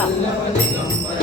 தான்